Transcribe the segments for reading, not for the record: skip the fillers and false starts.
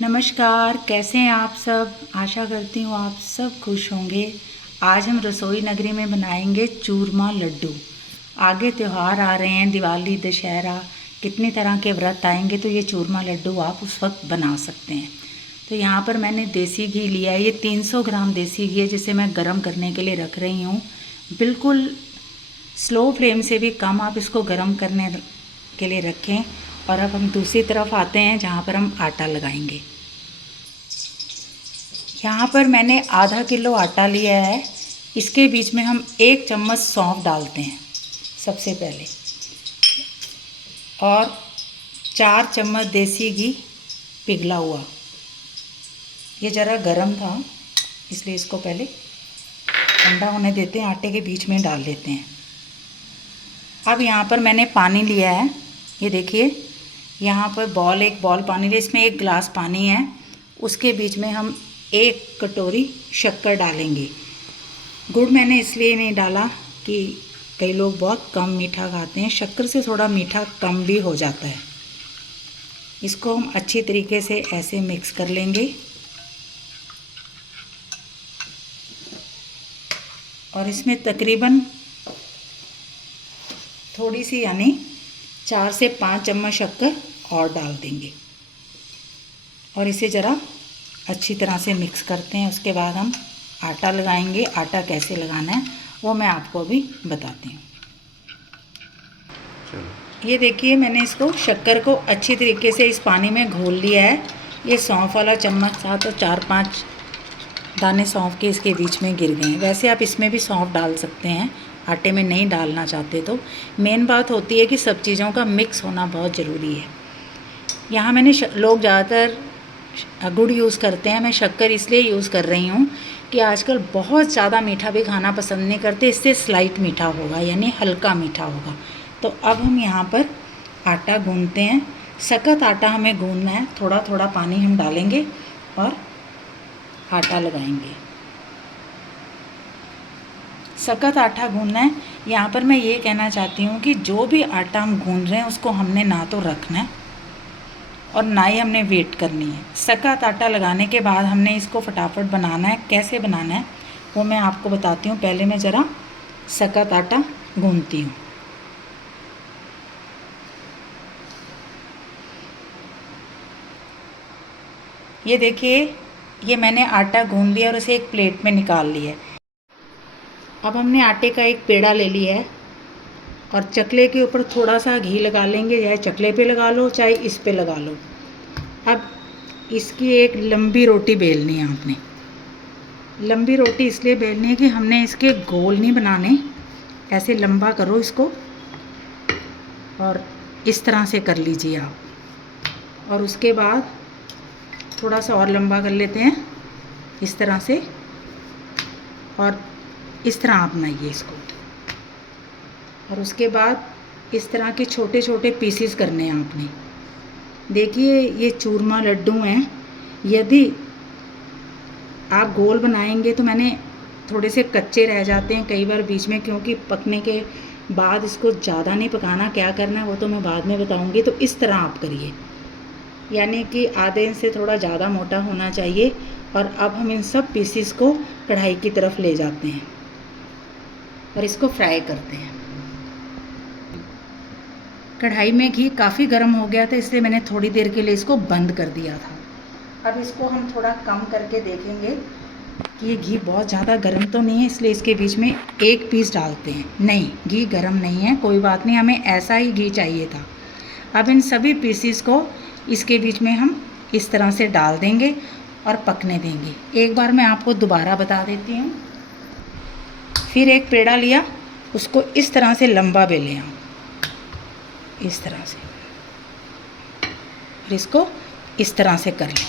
नमस्कार, कैसे हैं आप सब। आशा करती हूँ आप सब खुश होंगे। आज हम रसोई नगरी में बनाएंगे चूरमा लड्डू। आगे त्यौहार आ रहे हैं, दिवाली, दशहरा, कितनी तरह के व्रत आएंगे, तो ये चूरमा लड्डू आप उस वक्त बना सकते हैं। तो यहाँ पर मैंने देसी घी लिया है, ये 300 ग्राम देसी घी है, जिसे मैं गरम करने के लिए रख रही हूँ। बिल्कुल स्लो फ्लेम से भी कम आप इसको गरम करने के लिए रखें। और अब हम दूसरी तरफ आते हैं, जहाँ पर हम आटा लगाएंगे। यहाँ पर मैंने आधा किलो आटा लिया है। इसके बीच में हम 1 चम्मच सौंफ डालते हैं सबसे पहले, और 4 चम्मच देसी घी पिघला हुआ। ये ज़रा गरम था, इसलिए इसको पहले ठंडा होने देते हैं, आटे के बीच में डाल देते हैं। अब यहाँ पर मैंने पानी लिया है, ये देखिए, यहाँ पर एक बॉल पानी लिया, इसमें 1 गिलास पानी है। उसके बीच में हम 1 कटोरी शक्कर डालेंगे। गुड़ मैंने इसलिए नहीं डाला कि कई लोग बहुत कम मीठा खाते हैं, शक्कर से थोड़ा मीठा कम भी हो जाता है। इसको हम अच्छी तरीके से ऐसे मिक्स कर लेंगे, और इसमें तकरीबन थोड़ी सी, यानी 4 से 5 चम्मच शक्कर और डाल देंगे, और इसे ज़रा अच्छी तरह से मिक्स करते हैं। उसके बाद हम आटा लगाएंगे। आटा कैसे लगाना है वो मैं आपको अभी बताती हूँ। ये देखिए, मैंने इसको शक्कर को अच्छी तरीके से इस पानी में घोल लिया है। ये सौंफ वाला चम्मच था, तो 4-5 दाने सौंफ के इसके बीच में गिर गए हैं। वैसे आप इसमें भी सौंफ डाल सकते हैं, आटे में नहीं डालना चाहते तो। मेन बात होती है कि सब चीज़ों का मिक्स होना बहुत ज़रूरी है। यहाँ मैंने लोग ज़्यादातर गुड़ यूज़ करते हैं, मैं शक्कर इसलिए यूज़ कर रही हूँ कि आजकल बहुत ज़्यादा मीठा भी खाना पसंद नहीं करते। इससे स्लाइट मीठा होगा, यानी हल्का मीठा होगा। तो अब हम यहाँ पर आटा गूंथते हैं। सख्त आटा हमें गूंथना है, थोड़ा थोड़ा पानी हम डालेंगे और आटा लगाएंगे। सख्त आटा गूंथना है। यहाँ पर मैं ये कहना चाहती हूँ कि जो भी आटा हम गूंथ रहे हैं उसको हमने ना तो रखना है और ना ही हमने वेट करनी है। सख्त आटा लगाने के बाद हमने इसको फटाफट बनाना है। कैसे बनाना है वो मैं आपको बताती हूँ। पहले मैं ज़रा सख्त आटा गूंथती हूँ। ये देखिए, ये मैंने आटा गूंथ लिया और उसे एक प्लेट में निकाल लिया। अब हमने आटे का एक पेड़ा ले लिया है और चकले के ऊपर थोड़ा सा घी लगा लेंगे। चाहे चकले पे लगा लो, चाहे इस पे लगा लो। अब इसकी एक लंबी रोटी बेलनी है आपने। लंबी रोटी इसलिए बेलनी है कि हमने इसके गोल नहीं बनाने। ऐसे लंबा करो इसको, और इस तरह से कर लीजिए आप। और उसके बाद थोड़ा सा और लंबा कर लेते हैं इस तरह से, और इस तरह आप बनाइए इसको। और उसके बाद इस तरह के छोटे छोटे पीसीस करने हैं आपने। देखिए, ये चूरमा लड्डू हैं। यदि आप गोल बनाएंगे तो मैंने थोड़े से कच्चे रह जाते हैं कई बार बीच में, क्योंकि पकने के बाद इसको ज़्यादा नहीं पकाना। क्या करना है वो तो मैं बाद में बताऊंगी। तो इस तरह आप करिए, यानी कि आधे इंच से थोड़ा ज़्यादा मोटा होना चाहिए। और अब हम इन सब पीसीस को कढ़ाई की तरफ ले जाते हैं और इसको फ्राई करते हैं। कढ़ाई में घी काफ़ी गर्म हो गया था, इसलिए मैंने थोड़ी देर के लिए इसको बंद कर दिया था। अब इसको हम थोड़ा कम करके देखेंगे कि ये घी बहुत ज़्यादा गर्म तो नहीं है, इसलिए इसके बीच में 1 पीस डालते हैं। नहीं, घी गर्म नहीं है, कोई बात नहीं, हमें ऐसा ही घी चाहिए था। अब इन सभी पीसीस को इसके बीच में हम इस तरह से डाल देंगे और पकने देंगे। एक बार मैं आपको दोबारा बता देती हूँ। फिर एक पेड़ा लिया, उसको इस तरह से लंबा बेलें आप, इस तरह से, और इसको इस तरह से कर लें।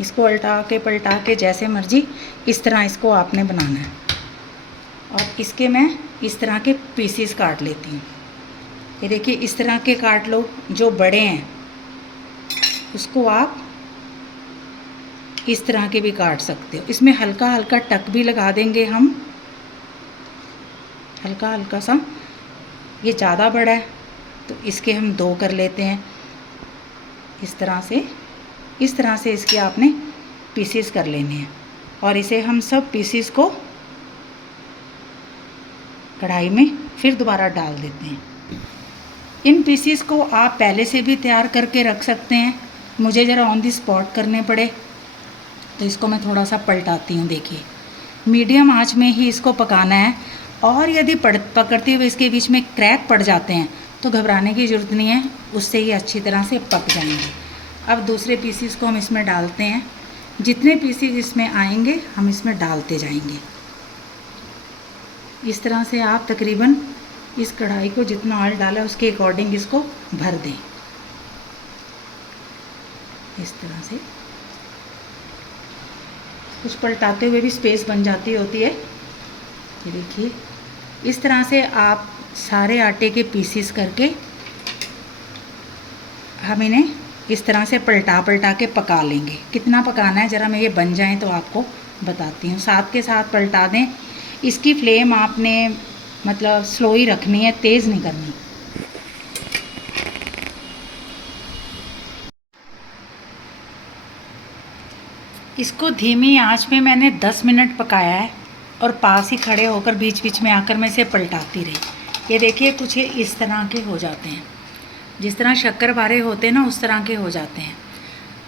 इसको पलटा के जैसे मर्जी इस तरह इसको आपने बनाना है। और इसके मैं इस तरह के पीसीस काट लेती हूँ। ये देखिए, इस तरह के काट लो। जो बड़े हैं उसको आप इस तरह के भी काट सकते हो। इसमें हल्का हल्का टक भी लगा देंगे हम, हल्का हल्का सा। ये ज़्यादा बड़ा है तो इसके हम 2 कर लेते हैं। इस तरह से इसके आपने पीसीस कर लेने हैं। और इसे हम सब पीसीस को कढ़ाई में फिर दोबारा डाल देते हैं। इन पीसीस को आप पहले से भी तैयार करके रख सकते हैं। मुझे ज़रा ऑन दी स्पॉट करने पड़े तो इसको मैं थोड़ा सा पलटाती हूँ। देखिए, मीडियम आंच में ही इसको पकाना है। और यदि पकड़ते हुए इसके बीच में क्रैक पड़ जाते हैं तो घबराने की ज़रूरत नहीं है, उससे ये अच्छी तरह से पक जाएंगे। अब दूसरे पीसीस को हम इसमें डालते हैं। जितने पीसीस इसमें आएंगे हम इसमें डालते जाएंगे। इस तरह से आप तकरीबन इस कढ़ाई को जितना ऑयल डाला उसके अकॉर्डिंग इसको भर दें। इस तरह से कुछ पलटाते हुए भी स्पेस बन जाती होती है। ये देखिए, इस तरह से आप सारे आटे के पीसीस करके हम इन्हें इस तरह से पलटा के पका लेंगे। कितना पकाना है ज़रा मैं ये बन जाएं तो आपको बताती हूँ। साथ के साथ पलटा दें। इसकी फ्लेम आपने मतलब स्लो ही रखनी है, तेज़ नहीं करनी। इसको धीमी आंच में मैंने 10 मिनट पकाया है और पास ही खड़े होकर बीच बीच में आकर मैं इसे पलटाती रही। ये देखिए, कुछ इस तरह के हो जाते हैं, जिस तरह शक्करपारे होते हैं ना उस तरह के हो जाते हैं।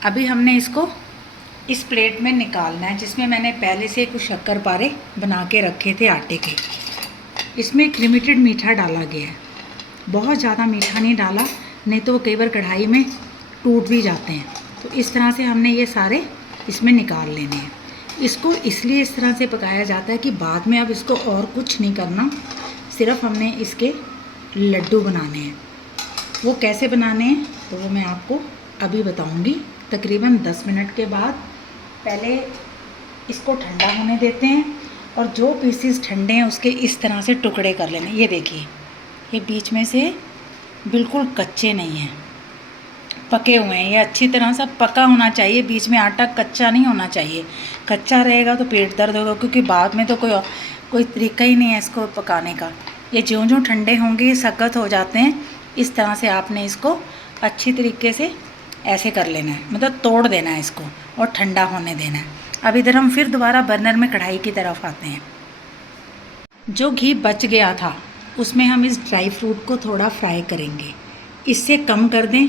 अभी हमने इसको इस प्लेट में निकालना है जिसमें मैंने पहले से कुछ शक्करपारे बना के रखे थे आटे के। इसमें एक लिमिटेड मीठा डाला गया है, बहुत ज़्यादा मीठा नहीं डाला, नहीं तो वो कई बार कढ़ाई में टूट भी जाते हैं। तो इस तरह से हमने ये सारे इसमें निकाल लेने हैं। इसको इसलिए इस तरह से पकाया जाता है कि बाद में अब इसको और कुछ नहीं करना, सिर्फ हमने इसके लड्डू बनाने हैं। वो कैसे बनाने हैं तो वो मैं आपको अभी बताऊंगी, तकरीबन 10 मिनट के बाद। पहले इसको ठंडा होने देते हैं और जो पीसेस ठंडे हैं उसके इस तरह से टुकड़े कर लेने। ये देखिए, ये बीच में से बिल्कुल कच्चे नहीं हैं, पके हुए हैं। ये अच्छी तरह से पका होना चाहिए, बीच में आटा कच्चा नहीं होना चाहिए। कच्चा रहेगा तो पेट दर्द होगा, क्योंकि बाद में तो कोई तरीका ही नहीं है इसको पकाने का। ये ज्यों ज्यों ठंडे होंगे ये सख्त हो जाते हैं। इस तरह से आपने इसको अच्छी तरीके से ऐसे कर लेना है, मतलब तोड़ देना है इसको और ठंडा होने देना है। अब इधर हम फिर दोबारा बर्नर में कढ़ाई की तरफ आते हैं। जो घी बच गया था उसमें हम इस ड्राई फ्रूट को थोड़ा फ्राई करेंगे। इससे कम कर दें,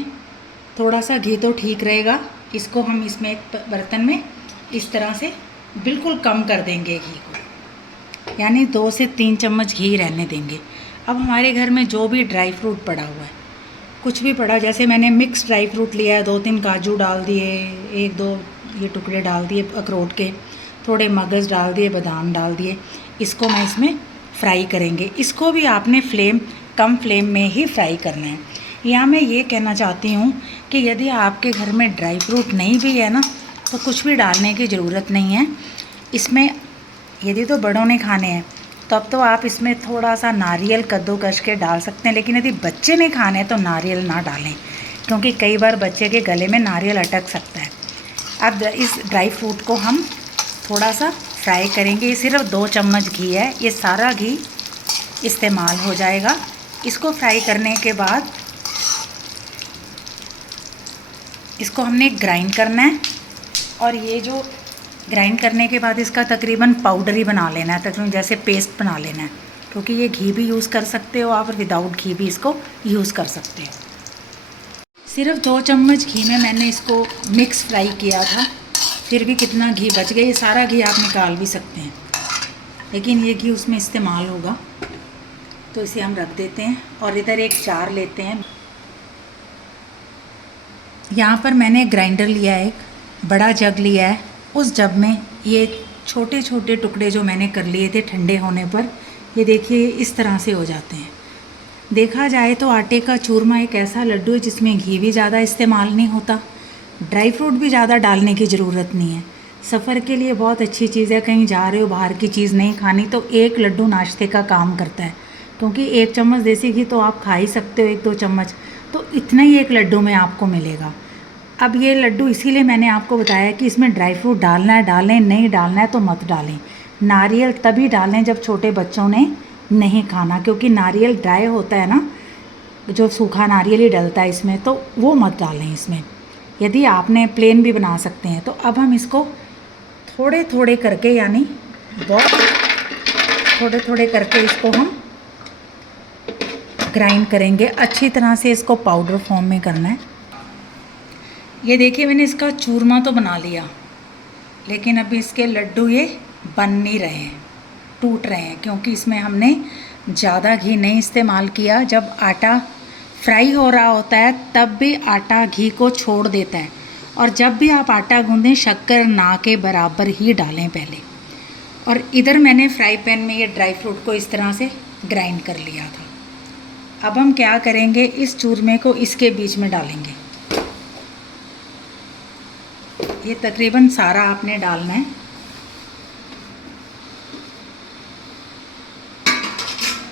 थोड़ा सा घी तो ठीक रहेगा। इसको हम इसमें एक बर्तन में इस तरह से बिल्कुल कम कर देंगे घी को, यानी 2 से 3 चम्मच घी रहने देंगे। अब हमारे घर में जो भी ड्राई फ्रूट पड़ा हुआ है, कुछ भी पड़ा, जैसे मैंने मिक्स ड्राई फ्रूट लिया है, 2-3 काजू डाल दिए, 1-2 ये टुकड़े डाल दिए अखरोट के, थोड़े मगज़ डाल दिए, बादाम डाल दिए। इसको मैं इसमें फ्राई करेंगे। इसको भी आपने कम फ्लेम में ही फ्राई करना है। यहाँ मैं ये कहना चाहती हूँ कि यदि आपके घर में ड्राई फ्रूट नहीं भी है ना तो कुछ भी डालने की ज़रूरत नहीं है इसमें। यदि तो बड़ों ने खाने हैं तब तो आप इसमें थोड़ा सा नारियल कद्दूकस के डाल सकते हैं, लेकिन यदि बच्चे ने खाने तो नारियल ना डालें, क्योंकि कई बार बच्चे के गले में नारियल अटक सकता है। अब इस ड्राई फ्रूट को हम थोड़ा सा फ्राई करेंगे। ये सिर्फ 2 चम्मच घी है, ये सारा घी इस्तेमाल हो जाएगा। इसको फ्राई करने के बाद इसको हमने ग्राइंड करना है, और ये जो ग्राइंड करने के बाद इसका तकरीबन पाउडर ही बना लेना है, तकरीबन जैसे पेस्ट बना लेना है, क्योंकि ये घी भी यूज़ कर सकते हो आप और विदाउट घी भी इसको यूज़ कर सकते हो। सिर्फ 2 चम्मच घी में मैंने इसको मिक्स फ्राई किया था, फिर भी कितना घी बच गया। ये सारा घी आप निकाल भी सकते हैं, लेकिन ये घी उसमें इस्तेमाल होगा, तो इसे हम रख देते हैं। और इधर एक जार लेते हैं। यहाँ पर मैंने ग्राइंडर लिया है, एक बड़ा जग लिया है। उस जग में ये छोटे छोटे टुकड़े जो मैंने कर लिए थे ठंडे होने पर, ये देखिए इस तरह से हो जाते हैं। देखा जाए तो आटे का चूरमा एक ऐसा लड्डू है जिसमें घी भी ज़्यादा इस्तेमाल नहीं होता, ड्राई फ्रूट भी ज़्यादा डालने की ज़रूरत नहीं है। सफ़र के लिए बहुत अच्छी चीज़ है, कहीं जा रहे हो बाहर की चीज़ नहीं खानी तो एक लड्डू नाश्ते का काम करता है, क्योंकि 1 चम्मच देसी घी तो आप खा ही सकते हो, 1-2 चम्मच, तो इतना ही एक लड्डू में आपको मिलेगा। अब ये लड्डू इसीलिए मैंने आपको बताया कि इसमें ड्राई फ्रूट डालना है डालें, नहीं डालना है तो मत डालें। नारियल तभी डालें जब छोटे बच्चों ने नहीं खाना, क्योंकि नारियल ड्राई होता है ना, जो सूखा नारियल ही डलता है इसमें, तो वो मत डालें इसमें। यदि आपने प्लेन भी बना सकते हैं। तो अब हम इसको थोड़े थोड़े करके, यानी बहुत थोड़े थोड़े करके इसको हम ग्राइंड करेंगे। अच्छी तरह से इसको पाउडर फॉर्म में करना है। ये देखिए मैंने इसका चूरमा तो बना लिया, लेकिन अभी इसके लड्डू ये बन नहीं रहे हैं, टूट रहे हैं, क्योंकि इसमें हमने ज़्यादा घी नहीं इस्तेमाल किया। जब आटा फ्राई हो रहा होता है तब भी आटा घी को छोड़ देता है। और जब भी आप आटा गूंदें शक्कर ना के बराबर ही डालें पहले। और इधर मैंने फ्राई पैन में ये ड्राई फ्रूट को इस तरह से ग्राइंड कर लिया था। अब हम क्या करेंगे, इस चूरमे को इसके बीच में डालेंगे। ये तकरीबन सारा आपने डालना है।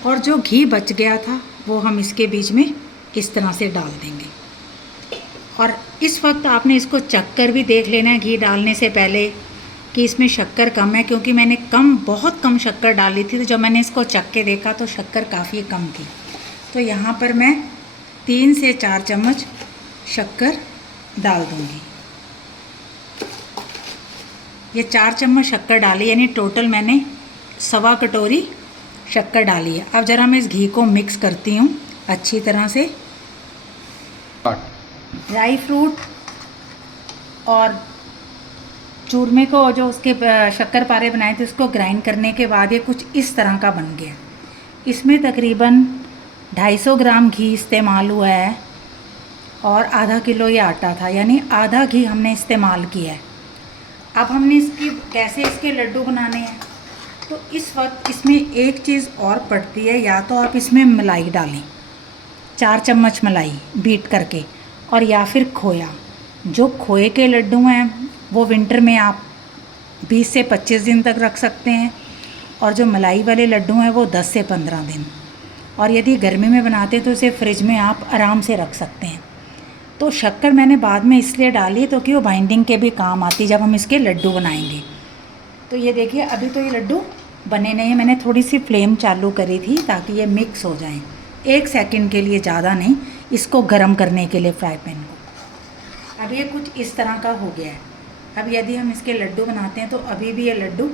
और जो घी बच गया था वो हम इसके बीच में इस तरह से डाल देंगे। और इस वक्त आपने इसको चख कर भी देख लेना है घी डालने से पहले कि इसमें शक्कर कम है, क्योंकि मैंने बहुत कम शक्कर डाली थी। तो जब मैंने इसको चख के देखा तो शक्कर काफ़ी कम थी। तो यहाँ पर मैं 3 से 4 चम्मच शक्कर डाल दूँगी। ये 4 चम्मच शक्कर डाली, यानी टोटल मैंने 1.25 कटोरी शक्कर डाली है। अब ज़रा मैं इस घी को मिक्स करती हूँ अच्छी तरह से। ड्राई फ्रूट और चूरमे को, जो उसके शक्कर पारे बनाए थे, उसको ग्राइंड करने के बाद ये कुछ इस तरह का बन गया। इसमें तकरीबन 250 ग्राम घी इस्तेमाल हुआ है और आधा किलो ये आटा था, यानी आधा घी हमने इस्तेमाल किया है। अब हमने कैसे इसके लड्डू बनाने हैं, तो इस वक्त इसमें एक चीज़ और पड़ती है। या तो आप इसमें मलाई डालें, 4 चम्मच मलाई बीट करके, और या फिर खोया। जो खोए के लड्डू हैं वो विंटर में आप 20 से 25 दिन तक रख सकते हैं, और जो मलाई वाले लड्डू हैं वो 10 से 15 दिन। और यदि गर्मी में बनाते हैं तो इसे फ्रिज में आप आराम से रख सकते हैं। तो शक्कर मैंने बाद में इसलिए डाली तो कि वो बाइंडिंग के भी काम आती जब हम इसके लड्डू बनाएंगे। तो ये देखिए अभी तो ये लड्डू बने नहीं हैं। मैंने थोड़ी सी फ्लेम चालू करी थी ताकि ये मिक्स हो जाएं, 1 सेकंड के लिए, ज़्यादा नहीं, इसको गर्म करने के लिए फ्राई पैन को। अब ये कुछ इस तरह का हो गया है। अब यदि हम इसके लड्डू बनाते हैं तो अभी भी ये लड्डू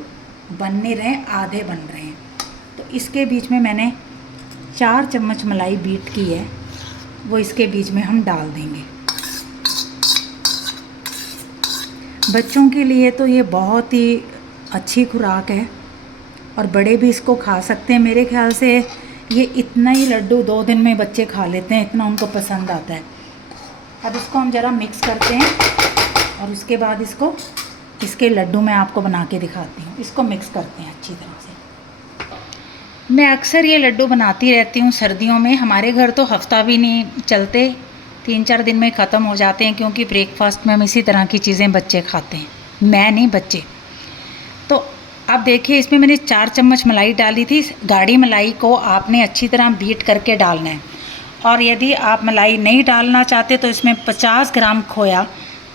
बन नहीं रहे, आधे बन रहे हैं। तो इसके बीच में मैंने 4 चम्मच मलाई बीट की है, वो इसके बीच में हम डाल देंगे। बच्चों के लिए तो ये बहुत ही अच्छी खुराक है और बड़े भी इसको खा सकते हैं। मेरे ख्याल से ये इतना ही लड्डू 2 दिन में बच्चे खा लेते हैं, इतना उनको पसंद आता है। अब इसको हम ज़रा मिक्स करते हैं और उसके बाद इसके लड्डू मैं आपको बना के दिखाती हूँ। इसको मिक्स करते हैं अच्छी तरह से। मैं अक्सर ये लड्डू बनाती रहती हूँ सर्दियों में। हमारे घर तो हफ्ता भी नहीं चलते, 3-4 दिन में ख़त्म हो जाते हैं, क्योंकि ब्रेकफास्ट में हम इसी तरह की चीज़ें बच्चे खाते हैं, मैं नहीं, बच्चे। तो अब देखिए इसमें मैंने 4 चम्मच मलाई डाली थी। गाढ़ी मलाई को आपने अच्छी तरह बीट करके डालना है। और यदि आप मलाई नहीं डालना चाहते तो इसमें 50 ग्राम खोया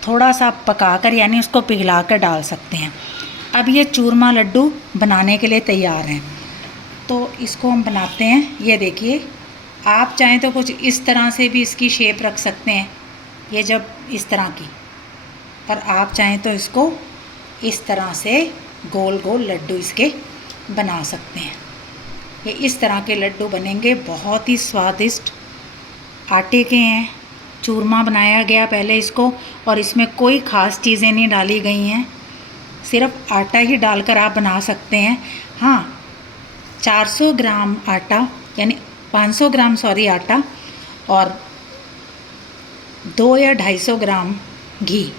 थोड़ा सा पकाकर, यानी उसको पिघला कर डाल सकते हैं। अब ये चूरमा लड्डू बनाने के लिए तैयार हैं, तो इसको हम बनाते हैं। ये देखिए, आप चाहें तो कुछ इस तरह से भी इसकी शेप रख सकते हैं, ये जब इस तरह की, और आप चाहें तो इसको इस तरह से गोल गोल लड्डू इसके बना सकते हैं। ये इस तरह के लड्डू बनेंगे, बहुत ही स्वादिष्ट। आटे के हैं, चूरमा बनाया गया पहले इसको, और इसमें कोई ख़ास चीज़ें नहीं डाली गई हैं, सिर्फ आटा ही डालकर आप बना सकते हैं। हाँ, 400 ग्राम आटा, यानी 500 ग्राम आटा, और 2 या 250 ग्राम घी,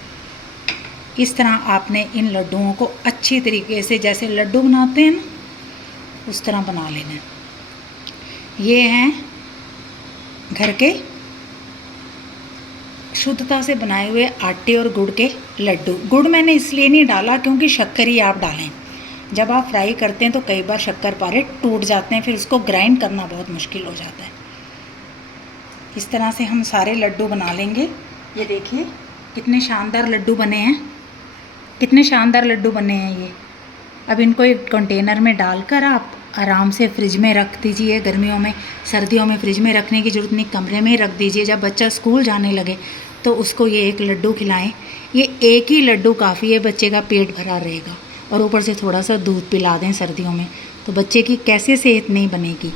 इस तरह आपने इन लड्डुओं को अच्छी तरीके से, जैसे लड्डू बनाते हैं ना, उस तरह बना लेना है। ये हैं घर के शुद्धता से बनाए हुए आटे और गुड़ के लड्डू। गुड़ मैंने इसलिए नहीं डाला क्योंकि शक्कर ही आप डालें। जब आप फ्राई करते हैं तो कई बार शक्कर पारे टूट जाते हैं, फिर उसको ग्राइंड करना बहुत मुश्किल हो जाता है। इस तरह से हम सारे लड्डू बना लेंगे। ये देखिए कितने शानदार लड्डू बने हैं, कितने शानदार लड्डू बने हैं ये। अब इनको एक कंटेनर में डालकर आप आराम से फ्रिज में रख दीजिए। गर्मियों में, सर्दियों में फ्रिज में रखने की ज़रूरत नहीं, कमरे में ही रख दीजिए। जब बच्चा स्कूल जाने लगे तो उसको ये एक लड्डू खिलाएं। ये एक ही लड्डू काफ़ी है, बच्चे का पेट भरा रहेगा। और ऊपर से थोड़ा सा दूध पिला दें सर्दियों में, तो बच्चे की कैसे सेहत नहीं बनेगी।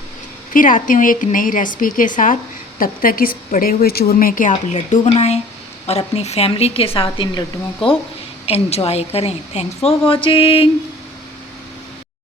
फिर आती हूँ एक नई रेसिपी के साथ। तब तक इस पड़े हुए चूरमे के आप लड्डू बनाएं और अपनी फैमिली के साथ इन लड्डुओं को एंजॉय करें। Thanks for watching.